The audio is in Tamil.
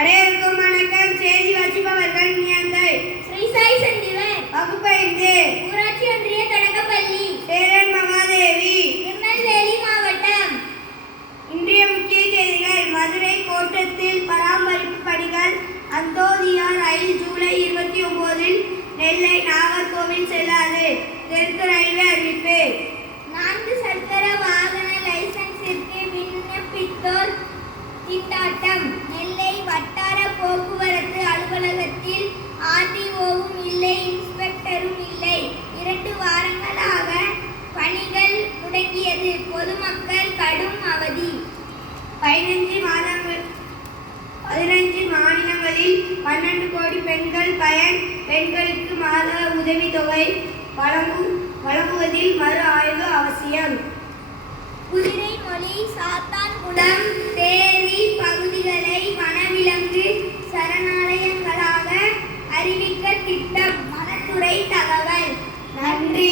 அனைவருக்கும் வணக்கம். செய்தி வாசிப்பவர்கள் நியந்தை ஸ்ரீ சாய் சஞ்சீவன். வகுப்பு 5 ஊராட்சி ஒன்றிய தொடக்கப்பள்ளி சேரன் மகாதேவி, திருநெல்வேலி மாவட்டம். இன்றைய முக்கிய செய்திகள். மதுரை கோட்டத்தில் பராமரிப்பு பணிகள். அந்தோதியா ரயில் ஜூலை 29 நெல்லை நாகர்கோவில் செல்லாது. தெற்கு ரயில்வே அறிவிப்பு. 4 சக்கர வாகன லைசன்ஸிற்கு விண்ணப்பித்தோர் திண்டாட்டம். நெல்லை வட்டார போக்குவரத்து அலுவலகத்தில் ஆர்டிஓவும் இல்லை, இன்ஸ்பெக்டரும் இல்லை. 2 வாரங்களாக பணிகள் முடங்கியது. பொதுமக்கள் கடும் அவதி. 15 மாநிலங்களில் 12 கோடி பெண்கள் பயன். பெண்களுக்கு மாத உதவித்தொகை வழங்குவதில் மறு ஆய்வு அவசியம். குதிரைமொழி, சாத்தான்குளம், தேரி பகுதிகளை வனவிலங்கு சரணாலயங்களாக அறிவிக்க திட்டம். வனத்துறை தகவல். நன்றி.